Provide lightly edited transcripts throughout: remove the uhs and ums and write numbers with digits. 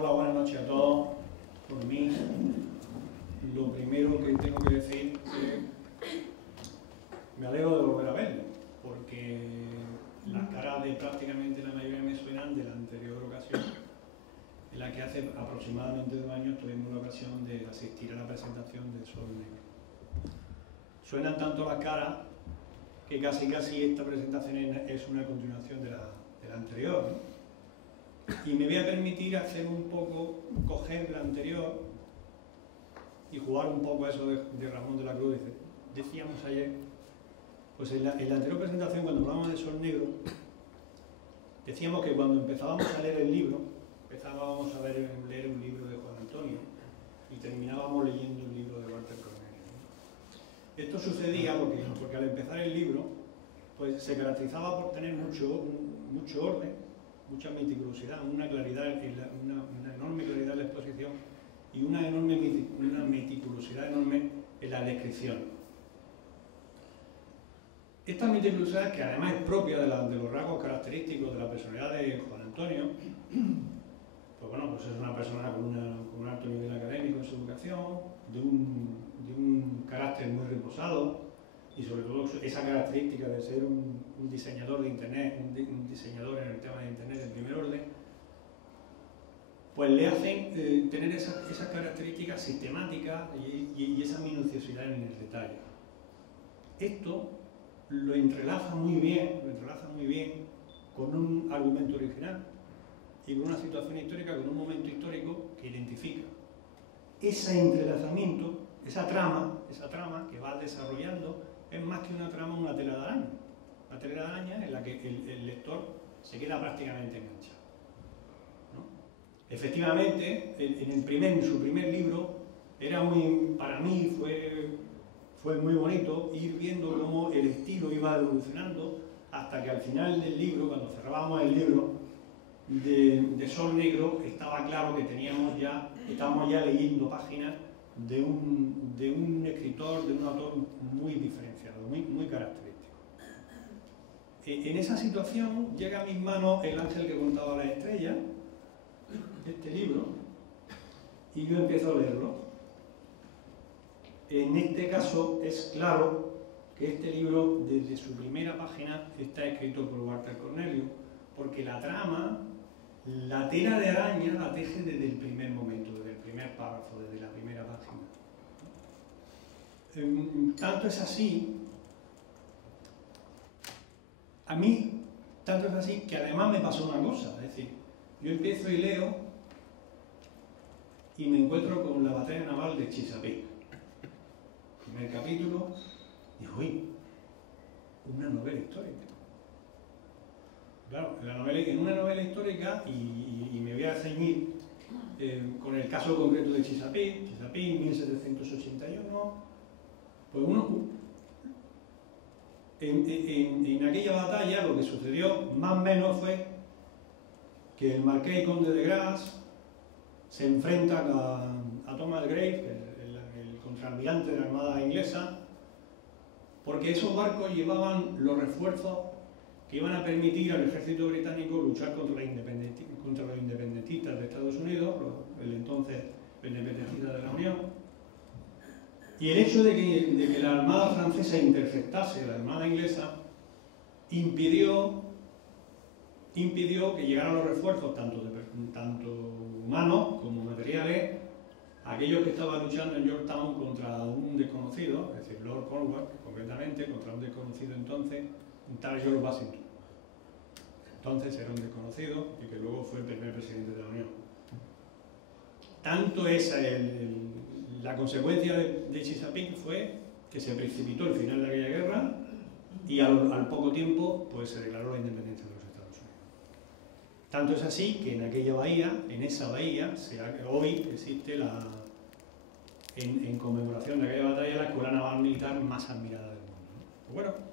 Hola, buenas noches a todos. Por mí, lo primero que tengo que decir es que me alegro de volver a verlo, porque las caras de prácticamente la mayoría me suenan de la anterior ocasión, en la que hace aproximadamente 2 años tuvimos la ocasión de asistir a la presentación del Sol Negro. Suenan tanto las caras que casi esta presentación es una continuación de la anterior, ¿no? Y me voy a permitir hacer un poco, coger la anterior y jugar un poco a eso de Ramón de la Cruz. Decíamos ayer, pues en la anterior presentación, cuando hablábamos de Sol Negro, decíamos que cuando empezábamos a leer el libro, empezábamos a leer un libro de Juan Antonio y terminábamos leyendo un libro de Walter Cornelius. Esto sucedía porque al empezar el libro, pues se caracterizaba por tener mucho orden, mucha meticulosidad, una claridad, una enorme claridad en la exposición y una meticulosidad enorme en la descripción. Esta meticulosidad, que además es propia de los rasgos característicos de la personalidad de Juan Antonio, pues bueno, pues es una persona con un alto nivel académico en su educación, de un carácter muy reposado, y sobre todo esa característica de ser un diseñador de Internet, un diseñador en el tema de Internet de primer orden, pues le hacen tener esas características sistemáticas y esa minuciosidad en el detalle. Esto lo entrelaza muy bien con un argumento original y con una situación histórica, con un momento histórico que identifica. Ese entrelazamiento, esa trama que va desarrollando, es más que una trama, una tela de araña. Una tela de araña en la que el lector se queda prácticamente enganchado, ¿no? Efectivamente, en su primer libro, para mí fue muy bonito ir viendo cómo el estilo iba evolucionando hasta que al final del libro, cuando cerrábamos el libro de Sol Negro, estaba claro que estábamos ya leyendo páginas de un escritor, de un autor muy diferenciado, muy característico. En esa situación llega a mis manos El ángel que contaba las estrellas, este libro, y yo empiezo a leerlo. En este caso es claro que este libro, desde su primera página, está escrito por Walter Cornelius, porque la trama, la tela de araña la teje desde el primer momento, desde el primer párrafo, desde la primera página. Tanto es así, a mí, tanto es así que además me pasó una cosa, es decir, yo empiezo y leo y me encuentro con la batalla naval de Chesapeake. Primer capítulo, digo, uy, una novela histórica. Claro, en una novela histórica, y me voy a ceñir con el caso concreto de Chesapeake, 1781, pues en aquella batalla lo que sucedió más o menos fue que el marqués y conde de Grasse se enfrentan a Thomas Grave, el contraalmirante de la armada inglesa, porque esos barcos llevaban los refuerzos que iban a permitir al ejército británico luchar contra los independentistas de Estados Unidos, el entonces independentistas de la Unión. Y el hecho de que la armada francesa interceptase a la armada inglesa impidió que llegaran los refuerzos, tanto humanos como materiales, a aquellos que estaban luchando en Yorktown contra un desconocido, es decir, Lord Cornwallis, concretamente, contra un desconocido entonces, un tal George Washington. Entonces era un desconocido y que luego fue el primer presidente de la Unión. Tanto es la consecuencia de Chesapeake fue que se precipitó el final de aquella guerra y al poco tiempo pues se declaró la independencia de los Estados Unidos. Tanto es así que en aquella bahía, en esa bahía, hoy existe en conmemoración de aquella batalla la escuela naval militar más admirada del mundo, ¿no? Pues bueno,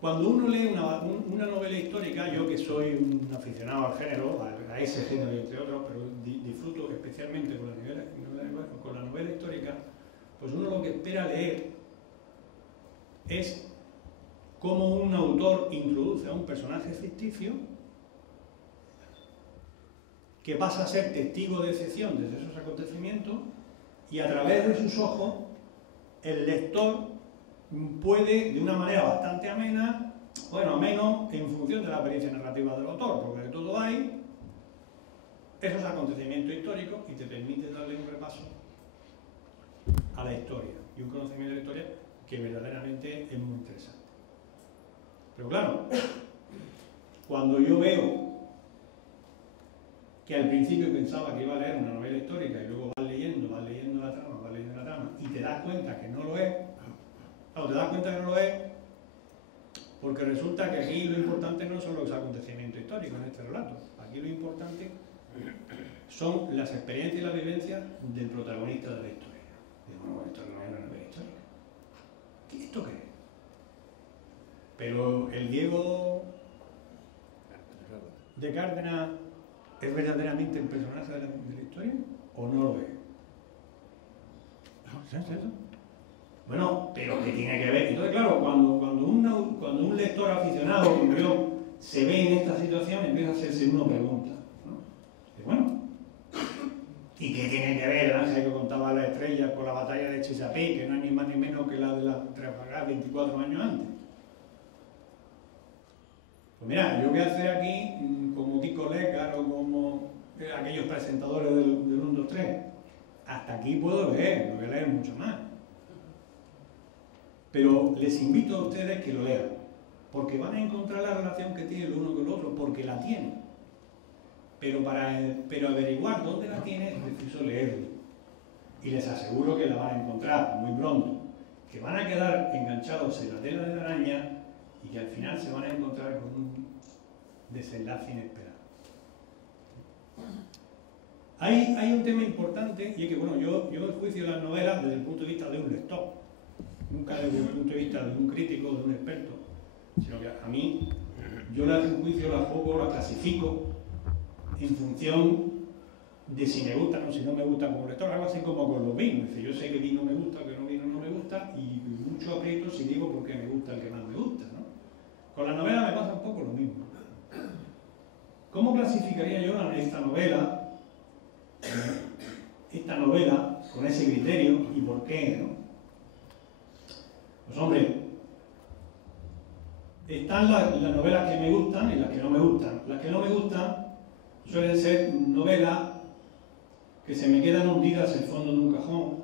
cuando uno lee una novela histórica, yo que soy un aficionado al género, a ese género y entre otros, pero disfruto especialmente con la novela histórica, pues uno lo que espera leer es cómo un autor introduce a un personaje ficticio que pasa a ser testigo de excepción de esos acontecimientos y a través de sus ojos el lector puede, de una manera bastante amena, bueno, ameno en función de la experiencia narrativa del autor, porque de todo hay, esos acontecimientos históricos y te permite darle un repaso a la historia y un conocimiento de la historia que verdaderamente es muy interesante. Pero claro, cuando yo veo que al principio pensaba que iba a leer una novela histórica y luego vas leyendo la trama y te das cuenta que no lo es, claro, te das cuenta que no lo es porque resulta que aquí lo importante no son los acontecimientos históricos en este relato, aquí lo importante son las experiencias y las vivencias del protagonista de la historia. Y bueno, esto no es una novela histórica. ¿Esto qué es? Pero el Diego de Cárdenas ¿es verdaderamente el personaje de la historia o no lo es? ¿Es eso? Bueno, pero ¿qué tiene que ver? Entonces, claro, cuando un lector aficionado como yo se ve en esta situación, empieza a hacerse una pregunta, ¿no? Y bueno, ¿y qué tiene que ver el ángel que contaba las estrellas con la batalla de Chesapeake, que no es ni más ni menos que la de la Trafalgar 24 años antes? Pues mira, yo voy a hacer aquí, como Kiko Lecar o como aquellos presentadores del 1, 2, 3, hasta aquí puedo leer, no voy a leer mucho más. Pero les invito a ustedes que lo lean, porque van a encontrar la relación que tiene el uno con el otro, porque la tienen. Pero averiguar dónde la tienen es preciso leerlo. Y les aseguro que la van a encontrar muy pronto, que van a quedar enganchados en la tela de la araña y que al final se van a encontrar con un desenlace inesperado. Hay un tema importante y es que, bueno, yo juicio las novelas desde el punto de vista de un lector, nunca desde el punto de vista de un crítico, de un experto, sino que a mí, yo las juicio, las pongo, las clasifico en función de si me gustan o si no me gustan como lector, algo así como con los vinos. Es decir, yo sé que vino me gusta, que no vino no me gusta, y mucho aprieto si digo por qué me gusta el que más me gusta, ¿no? Con la novela me pasa un poco lo mismo. ¿Cómo clasificaría yo esta novela con ese criterio y por qué, ¿no? Pues hombre, están las novelas que me gustan y las que no me gustan. Las que no me gustan suelen ser novelas que se me quedan hundidas en el fondo de un cajón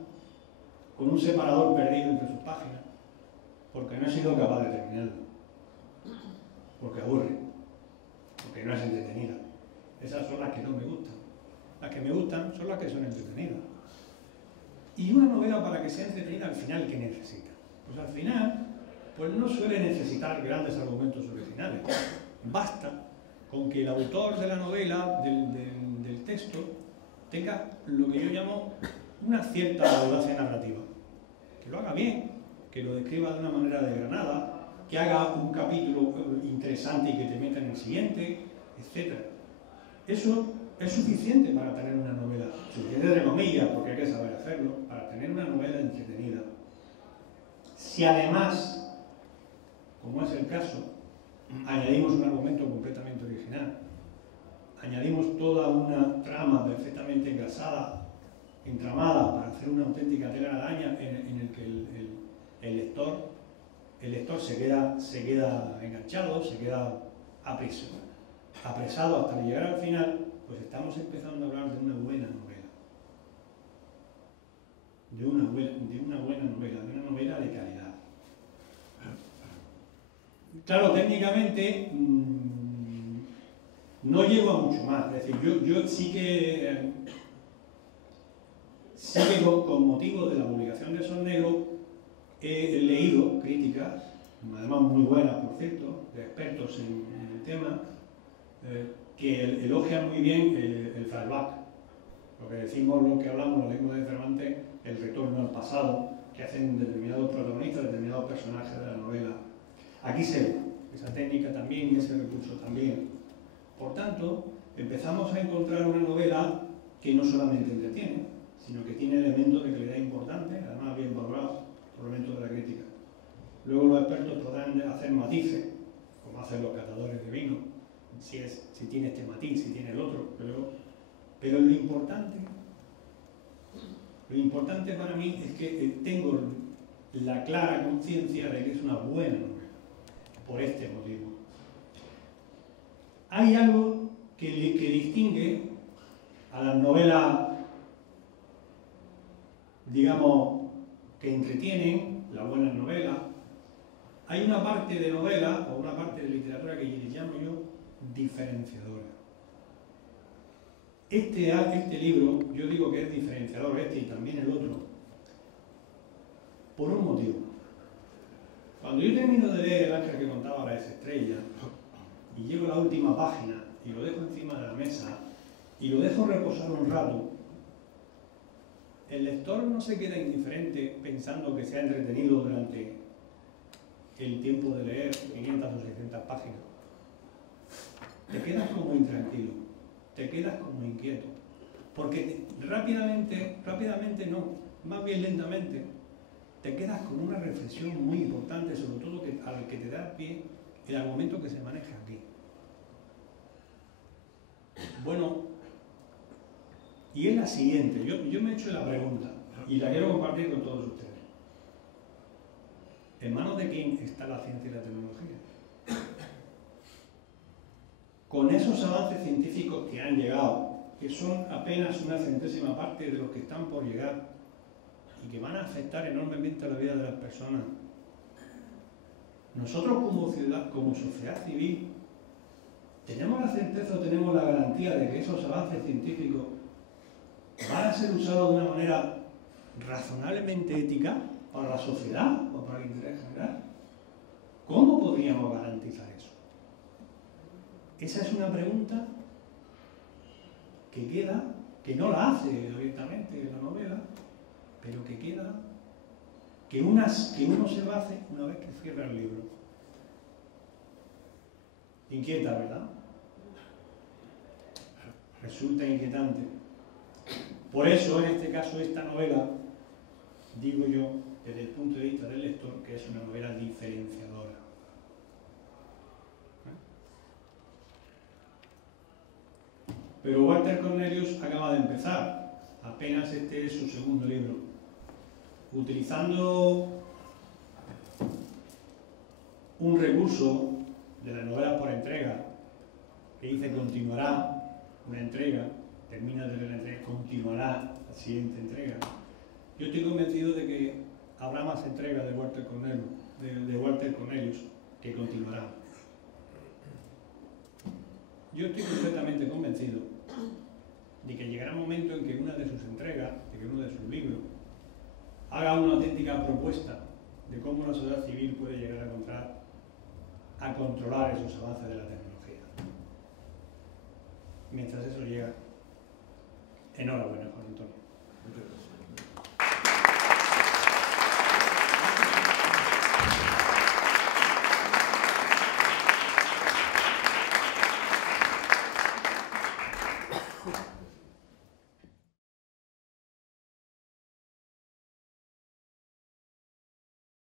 con un separador perdido entre sus páginas porque no he sido capaz de terminarlo, porque aburre, porque no es entretenida. Esas son las que no me gustan. Las que me gustan son las que son entretenidas. Y una novela, para que sea entretenida, al final, ¿qué necesita? Pues al final, pues no suele necesitar grandes argumentos originales. Basta con que el autor de la novela, del texto, tenga lo que yo llamo una cierta audacia narrativa. Que lo haga bien, que lo describa de una manera desgranada, que haga un capítulo interesante y que te meta en el siguiente, etc. Eso es suficiente para tener una novela, suficiente entre comillas, porque hay que saber hacerlo, para tener una novela entretenida. Si además, como es el caso, añadimos un argumento completamente original, añadimos toda una trama perfectamente engrasada, entramada, para hacer una auténtica tela de araña en el que el lector se queda enganchado, se queda apresado hasta llegar al final, pues estamos empezando a hablar de una buena novela. De una buena novela, de una novela de calidad. Claro, técnicamente no llego a mucho más. Es decir, yo sí que con motivo de la publicación de Sol Negro he leído críticas, además muy buenas, por cierto, de expertos en el tema, que elogian muy bien el flashback, lo que decimos, lo que hablamos, la lengua de Cervantes, el retorno al pasado, que hacen determinados protagonistas, determinados personajes de la novela. Aquí se ve esa técnica también y ese recurso también. Por tanto, empezamos a encontrar una novela que no solamente entretiene, sino que tiene elementos de calidad importantes, además bien valorados por elementos de la crítica. Luego los expertos podrán hacer matices, como hacen los catadores de vino, si tiene este matiz, si tiene el otro, pero Pero lo importante para mí es que tengo la clara conciencia de que es una buena novela, por este motivo. Hay algo que distingue a las novelas, digamos, que entretienen, las buenas novelas. Hay una parte de novela o una parte de literatura que le llamo yo diferenciadora. Este libro, yo digo que es diferenciador, este y también el otro, por un motivo. Cuando yo termino de leer El ángel que contaba las estrellas y llego a la última página y lo dejo encima de la mesa y lo dejo reposar un rato, el lector no se queda indiferente pensando que se ha entretenido durante el tiempo de leer 500 o 600 páginas. Te quedas como intranquilo, te quedas como inquieto, porque rápidamente no, más bien lentamente, te quedas con una reflexión muy importante, sobre todo al que te da pie el argumento que se maneja aquí. Bueno, y es la siguiente, yo me he hecho la pregunta y la quiero compartir con todos ustedes. ¿En manos de quién está la ciencia y la tecnología? Con esos avances científicos que han llegado, que son apenas una centésima parte de los que están por llegar y que van a afectar enormemente a la vida de las personas, nosotros como sociedad civil, ¿tenemos la certeza o tenemos la garantía de que esos avances científicos van a ser usados de una manera razonablemente ética para la sociedad o para el interés general? ¿Cómo podríamos garantizar eso? Esa es una pregunta que queda, que no la hace abiertamente en la novela, pero que queda, que uno se va a hacer una vez que cierra el libro. Inquieta, ¿verdad? Resulta inquietante. Por eso, en este caso, esta novela, digo yo, desde el punto de vista del lector, que es una novela diferenciadora. Pero Walter Cornelius acaba de empezar, apenas este es su segundo libro, utilizando un recurso de las novelas por entrega, que dice continuará una entrega, termina de leer la entrega, continuará la siguiente entrega. Yo estoy convencido de que habrá más entregas de Walter Cornelius que continuará. Yo estoy completamente convencido de que llegará un momento en que una de sus entregas, de que uno de sus libros, haga una auténtica propuesta de cómo una sociedad civil puede llegar a controlar esos avances de la tecnología. Mientras eso llega, enhorabuena.